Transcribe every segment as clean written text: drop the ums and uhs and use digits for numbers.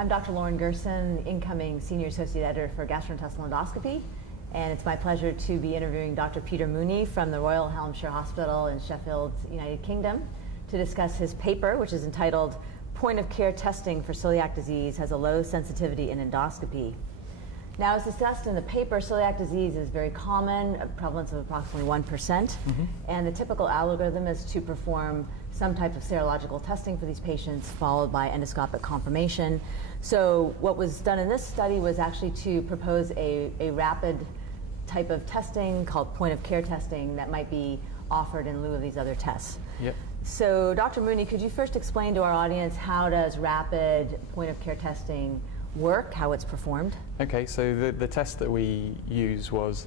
I'm Dr. Lauren Gerson, incoming Senior Associate Editor for Gastrointestinal Endoscopy, and it's my pleasure to be interviewing Dr. Peter Mooney from the Royal Hallamshire Hospital in Sheffield, United Kingdom, to discuss his paper, which is entitled Point-of-Care Testing for Celiac Disease Has a Low Sensitivity in Endoscopy. Now, as discussed in the paper, celiac disease is very common, a prevalence of approximately 1%, and the typical algorithm is to perform some type of serological testing for these patients, followed by endoscopic confirmation. So what was done in this study was actually to propose a rapid type of testing called point-of-care testing that might be offered in lieu of these other tests. Yep. So Dr. Mooney, could you first explain to our audience how does rapid point-of-care testing work, how it's performed? Okay, so the test that we use was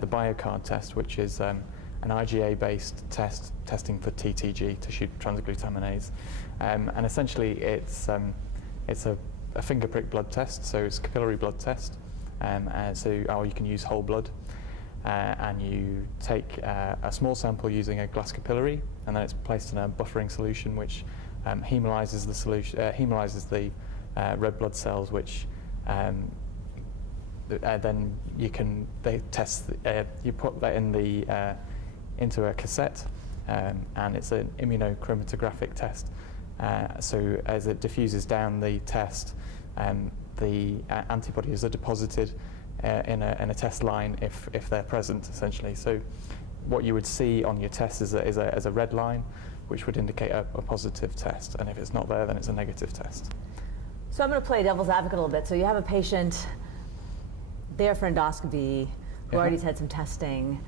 the BioCard test, which is an IgA-based test testing for TTG, tissue transglutaminase, and essentially it's a finger prick blood test, so it's a capillary blood test, or you can use whole blood, and you take a small sample using a glass capillary, and then it's placed in a buffering solution which hemolyzes the solution, hemolyzes the red blood cells, which then they test. You put that in the into a cassette, and it's an immunochromatographic test. So as it diffuses down the test, the antibodies are deposited in a test line if they're present, essentially. So what you would see on your test is a red line, which would indicate a positive test, and if it's not there, then it's a negative test. So I'm going to play devil's advocate a little bit. So you have a patient there for endoscopy who already has had some testing,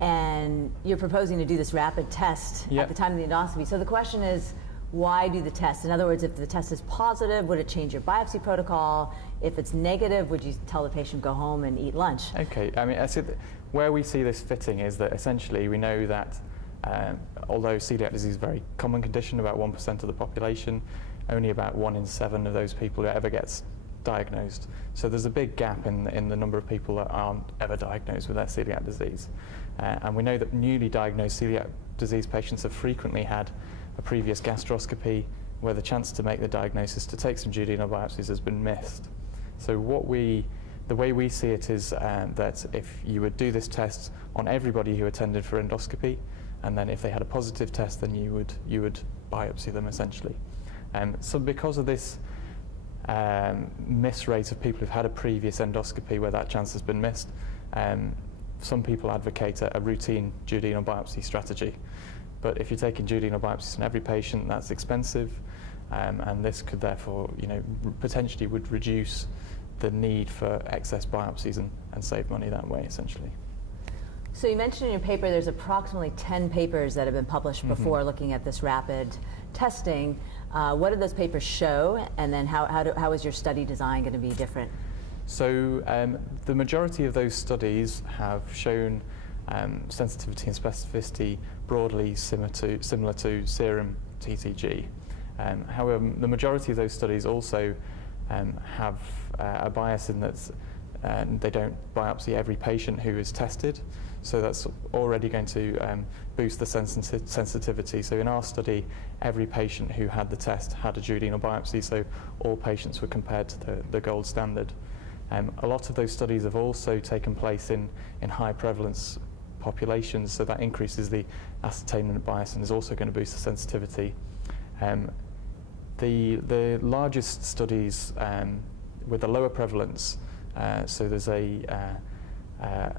and you're proposing to do this rapid test at the time of the endoscopy. So the question is, why do the test? In other words, if the test is positive, would it change your biopsy protocol? If it's negative, would you tell the patient go home and eat lunch? Okay, I mean, where we see this fitting is that essentially we know that although celiac disease is a very common condition, about 1% of the population, only about 1 in 7 of those people who ever gets diagnosed. So there's a big gap in the number of people that aren't ever diagnosed with their celiac disease. And we know that newly diagnosed celiac disease patients have frequently had a previous gastroscopy where the chance to make the diagnosis to take some duodenal biopsies has been missed. So the way we see it is that if you would do this test on everybody who attended for endoscopy, and then if they had a positive test, then you would biopsy them, essentially. So because of this miss rate of people who've had a previous endoscopy where that chance has been missed, some people advocate a routine duodenal biopsy strategy. But if you're taking duodenal biopsies on every patient, that's expensive, and this could therefore, potentially would reduce the need for excess biopsies and save money that way, essentially. So you mentioned in your paper there's approximately 10 papers that have been published before looking at this rapid testing. What did those papers show, and then how is your study design going to be different? So the majority of those studies have shown sensitivity and specificity broadly similar to serum TTG. However, the majority of those studies also have a bias in that they don't biopsy every patient who is tested, so that's already going to boost the sensitivity. So in our study, every patient who had the test had a duodenal biopsy, so all patients were compared to the gold standard. A lot of those studies have also taken place in high prevalence populations, so that increases the ascertainment bias and is also going to boost the sensitivity. The largest studies with a lower prevalence, so there's a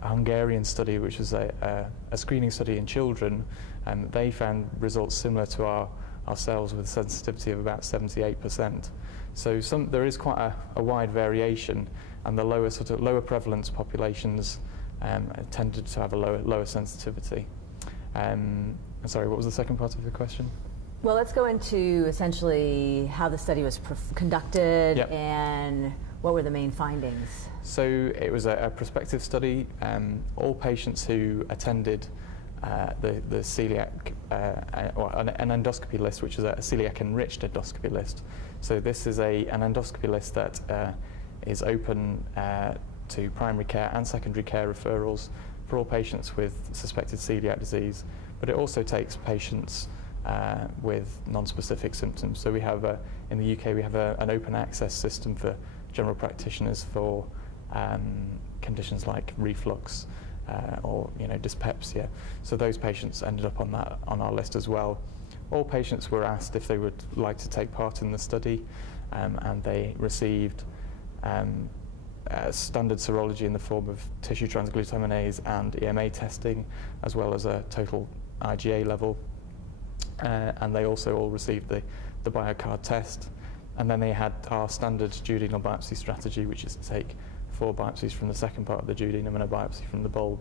Hungarian study which was a screening study in children, and they found results similar to ourselves with a sensitivity of about 78%. So there is quite a wide variation, and the lower prevalence populations tended to have a lower sensitivity. Sorry, what was the second part of the question? Well, let's go into essentially how the study was conducted and what were the main findings. So it was a prospective study. All patients who attended the celiac, or an endoscopy list, which is a celiac-enriched endoscopy list. So this is an endoscopy list that is open to primary care and secondary care referrals for all patients with suspected celiac disease, but it also takes patients with non-specific symptoms. So we have, in the UK, we have an open access system for general practitioners for conditions like reflux or dyspepsia. So those patients ended up on our list as well. All patients were asked if they would like to take part in the study, and they received standard serology in the form of tissue transglutaminase and EMA testing, as well as a total IgA level. And they also all received the BioCard test. And then they had our standard duodenal biopsy strategy, which is to take 4 biopsies from the second part of the duodenum and a biopsy from the bulb.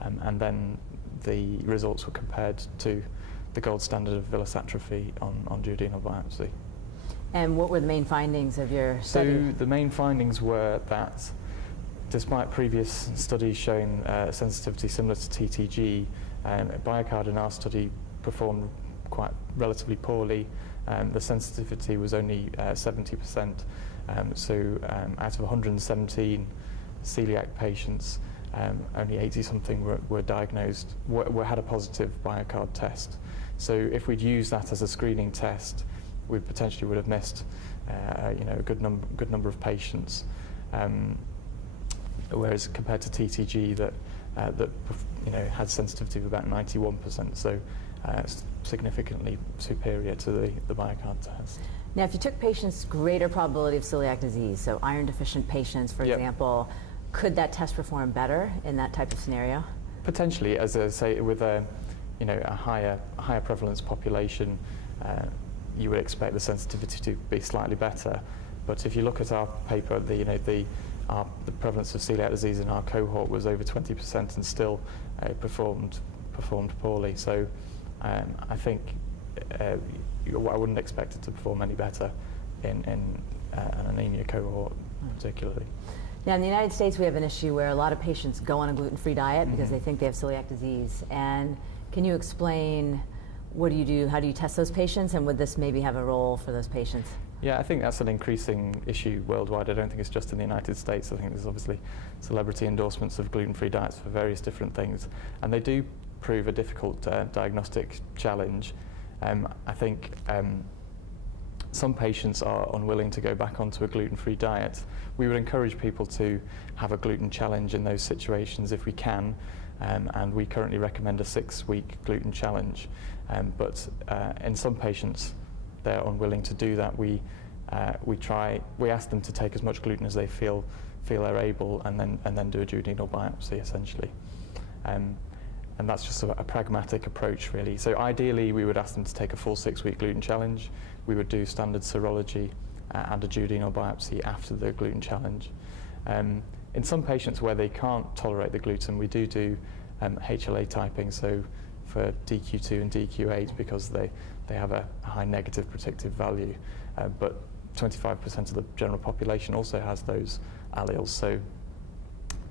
And then the results were compared to the gold standard of villus atrophy on duodenal biopsy. And what were the main findings of your study? So the main findings were that despite previous studies showing sensitivity similar to TTG, BioCard in our study performed quite relatively poorly. The sensitivity was only 70%. So out of 117 celiac patients, only 80-something were diagnosed, had a positive BioCard test. So if we'd used that as a screening test, we potentially would have missed a good number of patients. Whereas compared to TTG, that had sensitivity of about 91%, so significantly superior to the BioCard test. Now, if you took patients' greater probability of celiac disease, so iron deficient patients, for example, could that test perform better in that type of scenario? Potentially, as I say, with a higher prevalence population, you would expect the sensitivity to be slightly better. But if you look at our paper, the prevalence of celiac disease in our cohort was over 20% and still performed poorly. So I think I wouldn't expect it to perform any better in an anemia cohort, particularly. Now, in the United States, we have an issue where a lot of patients go on a gluten-free diet because they think they have celiac disease. And can you explain what do you do, how do you test those patients, and would this maybe have a role for those patients? Yeah, I think that's an increasing issue worldwide. I don't think it's just in the United States. I think there's obviously celebrity endorsements of gluten-free diets for various different things. And they do prove a difficult diagnostic challenge. I think some patients are unwilling to go back onto a gluten-free diet. We would encourage people to have a gluten challenge in those situations if we can, and we currently recommend a 6-week gluten challenge. But in some patients, they're unwilling to do that. We ask them to take as much gluten as they feel they're able, and then do a duodenal biopsy essentially. And that's just a pragmatic approach, really. So ideally, we would ask them to take a full 6-week gluten challenge. We would do standard serology and a duodenal biopsy after the gluten challenge. In some patients where they can't tolerate the gluten, we do HLA typing, so for DQ2 and DQ8, because they have a high negative predictive value. But 25% of the general population also has those alleles, so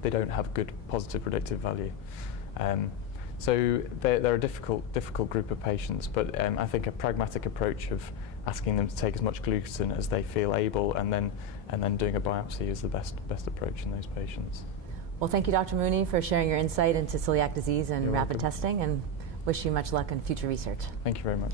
they don't have good positive predictive value. So they're a difficult group of patients, but I think a pragmatic approach of asking them to take as much gluten as they feel able, and then doing a biopsy is the best approach in those patients. Well, thank you, Dr. Mooney, for sharing your insight into celiac disease and You're rapid welcome. testing, and wish you much luck in future research. Thank you very much.